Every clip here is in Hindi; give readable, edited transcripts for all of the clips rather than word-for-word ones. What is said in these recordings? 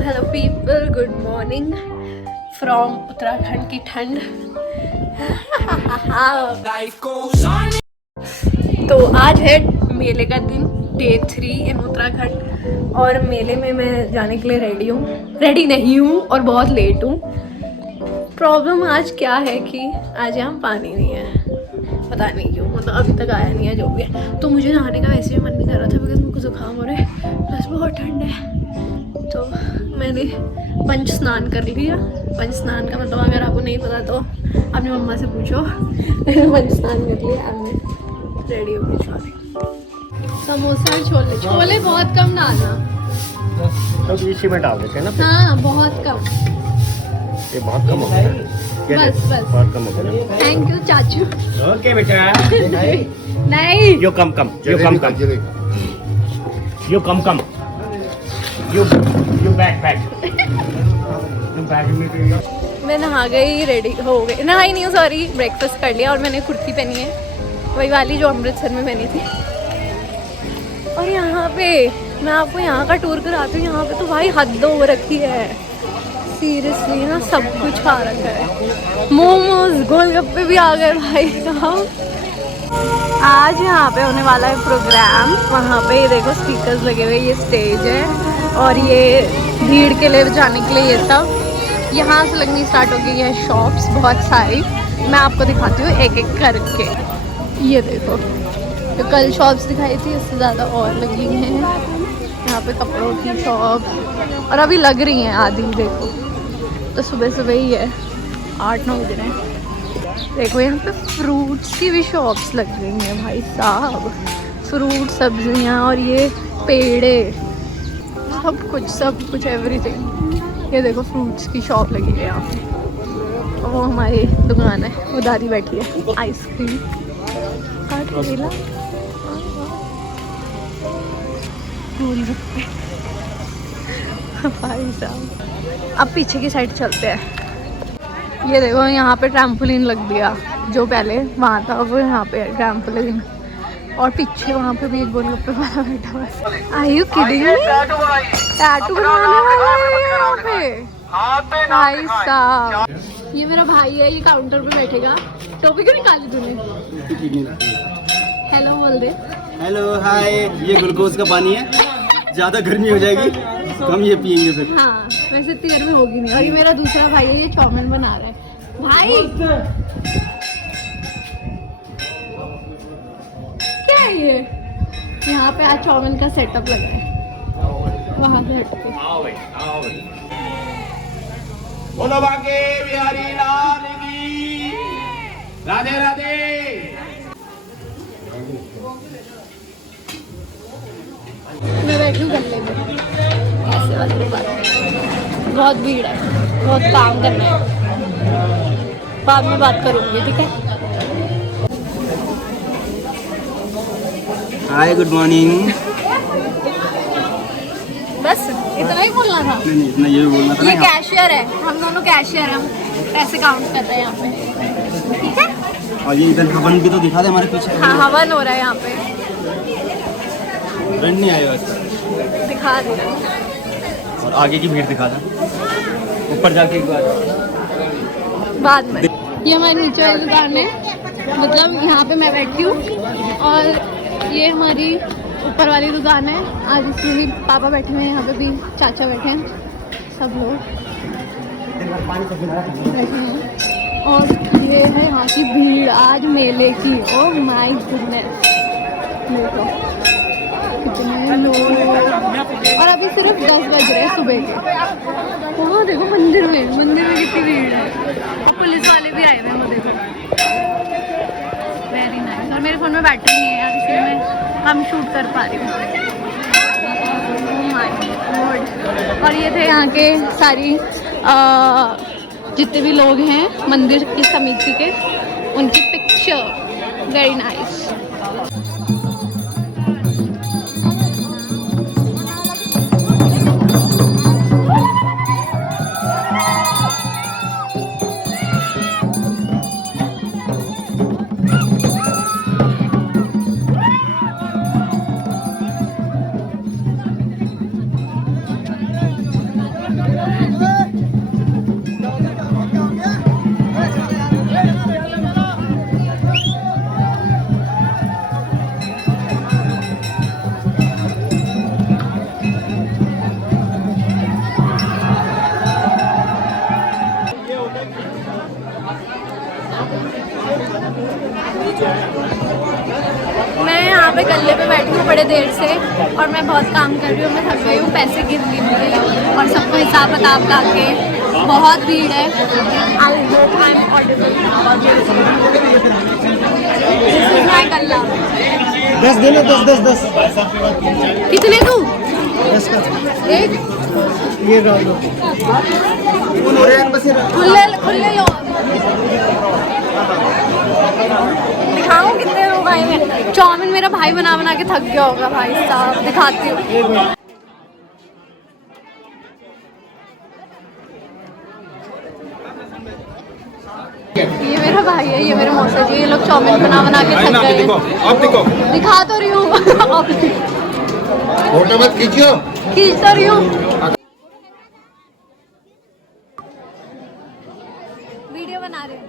Hello people, good morning from Uttarakhand की ठंड। तो आज है मेले का दिन, डे 3 इन उत्तराखंड। और मेले में मैं जाने के लिए रेडी नहीं हूँ और बहुत लेट हूँ। प्रॉब्लम आज क्या है कि आज यहाँ पानी नहीं है, पता नहीं क्यों, मतलब अभी तक आया नहीं है। जो भी है, तो मुझे नहाने का वैसे भी मन नहीं कर रहा था बिकॉज मेरे को जुकाम हो रहा है, प्लस बहुत ठंड है। तो मैंने पंच स्नान कर लिया। पंच स्नान का मतलब अगर आपको नहीं पता तो अपनी मम्मा से पूछो। मैंने पंच स्नान कर लिया, अब मैं रेडी हो गई शादी। समोसा और छोले बहुत कम डालना, तो इसी में डाल देते हैं ना। हाँ बहुत कम, ये बहुत कम हो गया। बस बहुत कम हो गया। थैंक यू चाचू। ओके बेटा। नहीं यो कम यू बैक मैं नहा गई, रेडी हो गई, नहाई नहीं हूँ सॉरी, ब्रेकफास्ट कर लिया और मैंने कुर्ती पहनी है वही वाली जो अमृतसर में पहनी थी। और यहाँ पे मैं आपको यहाँ का टूर कराती हूँ। यहाँ पे तो भाई हद हो रखी है सीरियसली ना, सब कुछ खा रखा है। मोमोज, गोलगप्पे भी आ गए भाई साहब। आज यहाँ पे होने वाला है प्रोग्राम। वहाँ पे देखो स्पीकर्स लगे हुए, ये स्टेज है और ये भीड़ के लिए जाने के लिए ये सब यहाँ से लगनी स्टार्ट हो गई है। शॉप्स बहुत सारी, मैं आपको दिखाती हूँ एक एक करके। ये देखो, तो कल शॉप्स दिखाई थी इससे ज़्यादा और लगी हैं यहाँ पे कपड़ों की शॉप, और अभी लग रही हैं आधी। देखो तो सुबह सुबह ही है, 8-9 बज रहे हैं। देखो यहाँ पे फ्रूट्स की भी शॉप्स लग रही हैं भाई साहब, फ्रूट, सब्जियाँ और ये पेड़े, सब कुछ एवरीथिंग। ये देखो फ्रूट्स की शॉप लगी है यहाँ पे। और वो हमारी दुकान है, वो दादी बैठी है, आइसक्रीम का ठेला, गोलगप्पे भाई साहब। अब पीछे की साइड चलते हैं। ये देखो यहाँ पे ट्रैम्पोलिन लग दिया, जो पहले वहाँ था वो यहाँ पे है ट्रैम्पोलिन। और पीछे वहाँ पे भी एक गोलगप्पे वाला बैठा हुआ है। Are you kidding me? Tattoo बनवाने वाला है यहाँ पे भाई साहब। ये मेरा भाई है, ये काउंटर पे बैठेगा। टोपी क्यों निकाली तूने? हेलो बोल दे। हेलो हाय, ये ग्लूकोज का पानी है, ज्यादा गर्मी हो जाएगी कम ये पियेंगे फिर। हाँ वैसे इतनी गर्मी होगी नहीं। और ये मेरा दूसरा भाई है, ये चाउमीन बना रहा है भाई। क्या है ये? यहाँ पे आज चाउमीन का सेटअप लगा है, वहाँ से हट के। बोलो बाके बिहारी लाल की, राधे राधे। मैं बैठी हूँ गल्ले में, ऐसे वाली बात। बहुत भीड़ है, बहुत काम करना है, बाद में बात करूँगी, ठीक है। Hi good morning. बस इतना ही बोलना था। नहीं इतना ये भी बोलना था ना। ये कैशियर है, हम दोनों कैशियर हैं, हम पैसे काउंट कर रहे हैं यहाँ पे, ठीक है। और ये इधर हवन भी तो दिखा दे हमारे पीछे। हाँ हवन हो रहा है यहाँ पे, फ्रेंड नहीं आए बस, दिखा दे रहा हूँ। और आगे की भीड़ दिखा दे, ऊपर जाके एक बार बाद में। ये हमारी नीचे वाली दुकान है, मतलब यहाँ पे मैं बैठी हूँ। और ये हमारी ऊपर वाली दुकान है, आज इसमें भी पापा बैठे हुए हैं, यहाँ पे भी चाचा बैठे हैं, सब लोग बैठे हैं। और ये है यहाँ की भीड़ आज मेले की। ओह माय गुडनेस, देखो कितने लोग। और अभी सिर्फ 10 बज रहे हैं सुबह के। वहाँ देखो मंदिर में कितनी भीड़ है। और पुलिस वाले भी आए हुए हैं, वो देखो, वेरी नाइस। और मेरे फ़ोन में बैटरी नहीं है यार, इसलिए मैं कम शूट कर पा रही हूँ। Oh my God. और ये थे यहाँ के सारी जितने भी लोग हैं मंदिर की समिति के, उनकी पिक्चर, वेरी नाइस। मैं यहाँ पे गल्ले पे बैठी हूँ बड़े देर से और मैं बहुत काम कर रही हूँ, मैं थक गई हूँ, पैसे गिर ली मेरे और सबको हिसाब किताब का के बहुत भीड़ है। गल्ला 10 देना, 10 कितने दूँ? 10 का एक ये लो। खुले खुले लो। दिखाऊं कितने लोग आए हैं। चाउमीन मेरा भाई बना बना के थक गया होगा भाई साहब, दिखाती हूँ। ये मेरा भाई है, ये मेरे मौसा जी, ये लोग चाउमीन बना बना के थक गए। अब देखो दिखा तो रही हूँ। फोटो मत खींचियो। खींच तो रही हूँ, वीडियो बना रही हूँ।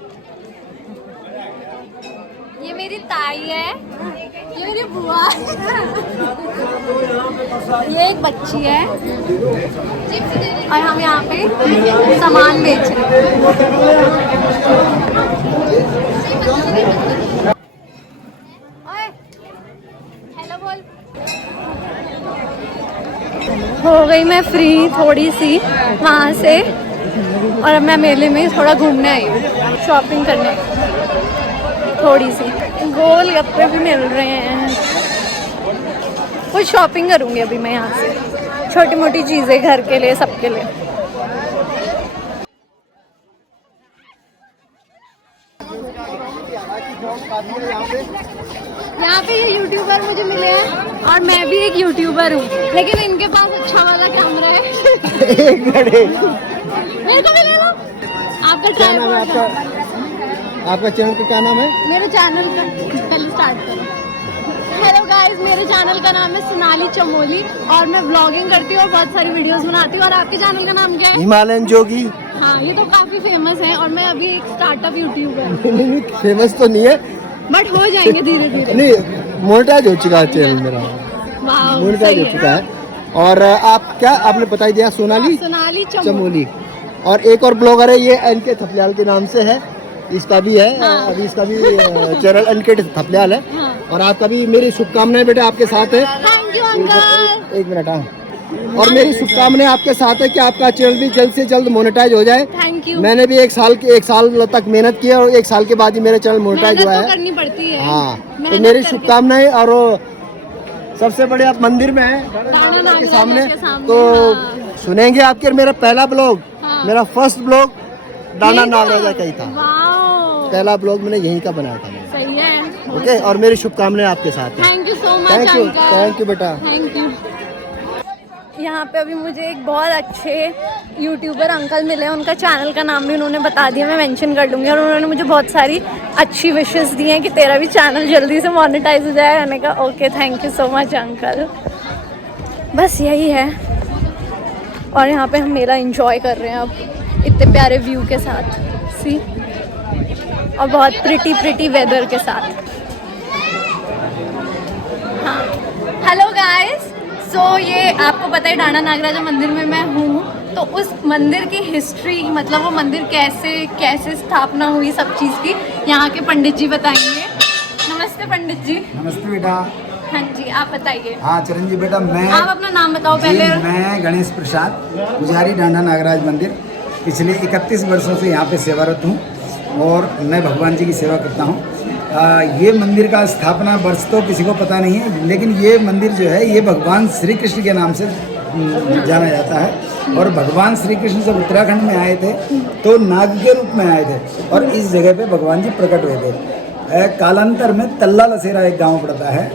ये मेरी ताई है, ये मेरी बुआ, ये एक बच्ची है और हम यहाँ पे सामान बेच रहे हैं। ओए, हेलो बोल। हो गई मैं फ्री थोड़ी सी वहाँ से और अब मैं मेले में थोड़ा घूमने आई हूँ, शॉपिंग करने थोड़ी सी। गोलगप्पे भी मिल रहे हैं, कुछ शॉपिंग करूँगी अभी मैं यहाँ से, छोटी मोटी चीज़ें घर के लिए, सबके लिए। यहाँ पे ये यूट्यूबर मुझे मिले हैं और मैं भी एक यूट्यूबर हूँ, लेकिन इनके पास अच्छा वाला कैमरा है। मेरे को भी ले लो। आपका क्या नाम है आपका? आपका चैनल का क्या नाम है? मेरे चैनल का पहले स्टार्ट करो। हेलो गाइस, मेरे चैनल का नाम है सोनाली चमोली और मैं व्लॉगिंग करती हूँ और बहुत सारी वीडियोस बनाती हूँ। और आपके चैनल का नाम क्या है? हिमालयन जोगी। हाँ, ये तो काफी फेमस है और मैं अभी एक स्टार्टअप यूट्यूबर। नहीं, फेमस तो नहीं है बट हो जाएंगे धीरे धीरे। नहीं, मोनेटाइज हो चुका है चैनल मेरा, वाह, मोनेटाइज हो चुका है। और आप क्या आपने बता दिया? सोनाली सोनाली चमोली। और एक और ब्लॉगर है, ये एनके थपलियाल के नाम से है, इसका भी है। हाँ। अभी इसका भी चैनल एनके थपलियाल है। हाँ। और आपका भी मेरी शुभकामनाएं बेटा आपके साथ है। Thank you uncle. एक मिनट। हाँ, और मेरी शुभकामनाएं आपके साथ है कि आपका चैनल भी जल्द से जल्द मोनेटाइज हो जाए। Thank you. मैंने भी एक साल तक मेहनत की है और 1 साल के बाद ही मेरा चैनल मोनेटाइज हुआ मेहनत है। तो करनी पड़ती है। हाँ, तो मेहनत मेरी करके। शुभकामनाएं। और वो सबसे बड़े आप मंदिर में है नागराजा के सामने, के सामने, तो हाँ। सुनेंगे आपके। मेरा पहला ब्लॉग, हाँ। मेरा फर्स्ट ब्लॉग डाना यही था? नागराजा का ही था। वाओ, पहला ब्लॉग मैंने यहीं का बनाया था। सही है। ओके, और मेरी शुभकामनाएं आपके साथ है। Thank you so much thank you बेटा। Thank you. यहाँ पे अभी मुझे एक बहुत अच्छे यूट्यूबर अंकल मिले हैं, उनका चैनल का नाम भी उन्होंने बता दिया, मैं मेंशन कर दूंगी। और उन्होंने मुझे बहुत सारी अच्छी विशेस दी हैं कि तेरा भी चैनल जल्दी से मोनेटाइज हो जाए। मैंने कहा okay, thank you so much uncle. बस यही है। और यहाँ पे हम मेला एंजॉय कर रहे हैं अब इतने प्यारे व्यू के साथ, सी, और बहुत प्रिटी वेदर के साथ। हाँ, हेलो गाइस। सो ये आपको पता है डाना नागराजा मंदिर में मैं हूँ, तो उस मंदिर की हिस्ट्री, मतलब वो मंदिर कैसे स्थापना हुई, सब चीज़ की यहाँ के पंडित जी बताएंगे। नमस्ते पंडित जी। नमस्ते बेटा। हाँ जी, आप बताइए। हाँ चिरंजीव बेटा, मैं आप अपना नाम बताओ पहले। मैं गणेश प्रसाद, पुजारी डांडा नागराज मंदिर, पिछले 31 वर्षों से यहाँ पे सेवारत हूँ और मैं भगवान जी की सेवा करता हूँ। ये मंदिर का स्थापना वर्ष तो किसी को पता नहीं है, लेकिन ये मंदिर जो है ये भगवान श्री कृष्ण के नाम से जाना जाता है। और भगवान श्री कृष्ण जब उत्तराखंड में आए थे तो नाग के रूप में आए थे और इस जगह पे भगवान जी प्रकट हुए थे। कालांतर में तल्ला लसेरा एक गांव पड़ता है,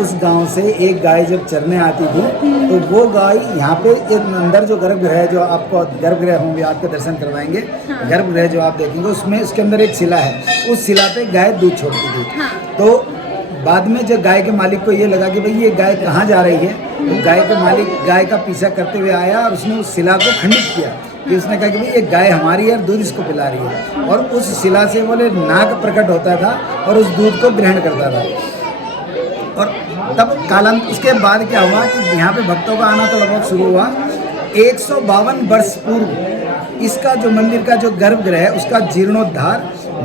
उस गांव से एक गाय जब चरने आती थी तो वो गाय यहाँ पे एक अंदर जो गर्भगृह है, जो आपको गर्भगृह होंगे आपके दर्शन करवाएंगे, गर्भगृह जो आप देखेंगे उसमें उसके अंदर एक शिला है, उस शिला पे गाय दूध छोड़ती थी। तो बाद में जब गाय के मालिक को ये लगा कि भाई ये गाय कहाँ जा रही है, तो गाय के मालिक गाय का पीछा करते हुए आया और उसने उस शिला को खंडित किया कि उसने कहा कि भाई ये गाय हमारी है और दूध इसको पिला रही है। और उस शिला से बोले नाग प्रकट होता था और उस दूध को ग्रहण करता था। और तब कालांत उसके बाद क्या हुआ कि यहाँ पे भक्तों का आना थोड़ा बहुत शुरू हुआ 152 वर्ष पूर्व इसका जो मंदिर का जो गर्भगृह है उसका जीर्णोद्धार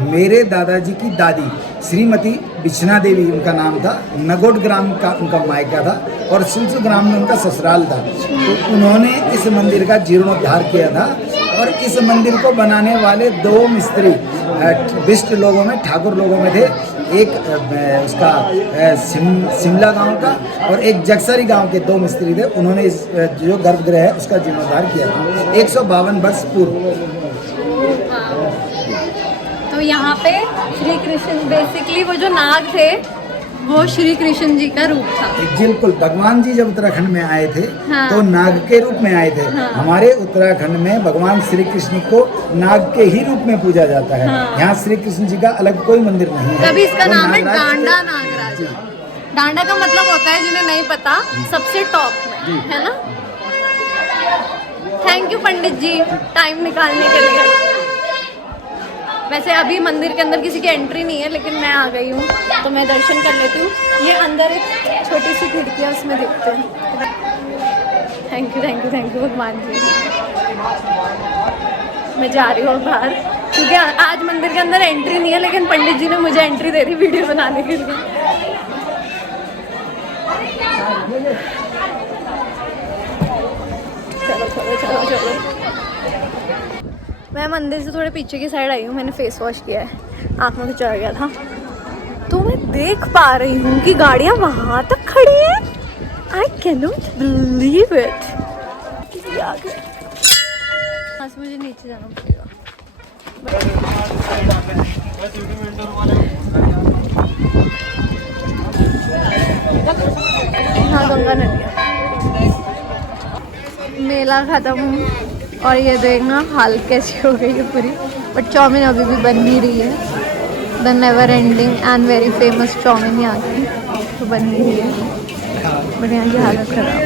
मेरे दादाजी की दादी श्रीमती बिछना देवी उनका नाम था, नगोड ग्राम का उनका मायका था और सिलसु ग्राम में उनका ससुराल था। तो उन्होंने इस मंदिर का जीर्णोद्धार किया था और इस मंदिर को बनाने वाले 2 मिस्त्री बिष्ट लोगों में, ठाकुर लोगों में थे। एक उसका शिमला गांव का और एक जगसरी गांव के 2 मिस्त्री थे। उन्होंने इस जो गर्भगृह है उसका जीर्णोद्धार किया था 152 वर्ष पूर्व। तो यहाँ पे श्री कृष्ण, बेसिकली वो जो नाग थे वो श्री कृष्ण जी का रूप था। बिल्कुल, भगवान जी जब उत्तराखंड में आए थे हाँ। तो नाग के रूप में आए थे। हाँ। हमारे उत्तराखंड में भगवान श्री कृष्ण को नाग के ही रूप में पूजा जाता है। हाँ। यहाँ श्री कृष्ण जी का अलग कोई मंदिर नहीं है। तभी इसका वो नाम है नागराज डांडा नागराज। डांडा का मतलब होता है, जिन्हें नहीं पता, सबसे टॉप में, है ना। Thank you Pandit ji time निकालने के लिए। वैसे अभी मंदिर के अंदर किसी की एंट्री नहीं है, लेकिन मैं आ गई हूँ तो मैं दर्शन कर लेती हूँ। ये अंदर एक छोटी सी खिड़की है, उसमें देखते हैं। थैंक यू भगवान जी। मैं जा रही हूँ बाहर क्योंकि आज मंदिर के अंदर एंट्री नहीं है, लेकिन पंडित जी ने मुझे एंट्री दे दी वीडियो बनाने के लिए। चलो। मैं मंदिर से थोड़े पीछे की साइड आई हूँ। मैंने फेस वॉश किया है, आँख में कुछ आ गया था, तो मैं देख पा रही हूँ कि गाड़ियाँ वहाँ तक खड़ी हैं। I can not believe it. किसी आ गए। आज मुझे नीचे जाना पड़ेगा। हाँ, गंगा नदी है। मेला खत्म और ये देखना हाल कैसी हो गई है पूरी। बट चाउमीन अभी भी बन नहीं रही है। The never ending and very famous chowmein यहाँ की तो बन ही रही है, बट यहाँ की हालत खराब।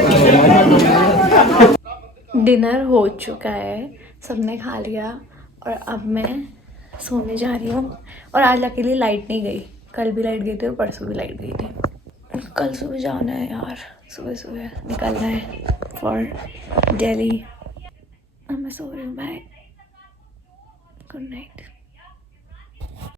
डिनर हो चुका है, सबने खा लिया और अब मैं सोने जा रही हूँ। और आज अकेली लाइट नहीं गई, कल भी लाइट गई थी और परसों भी लाइट गई थी। कल सुबह जाना है यार, सुबह निकलना है फॉर दिल्ली। मैं सो रही हूँ, बाय, गुड नाइट।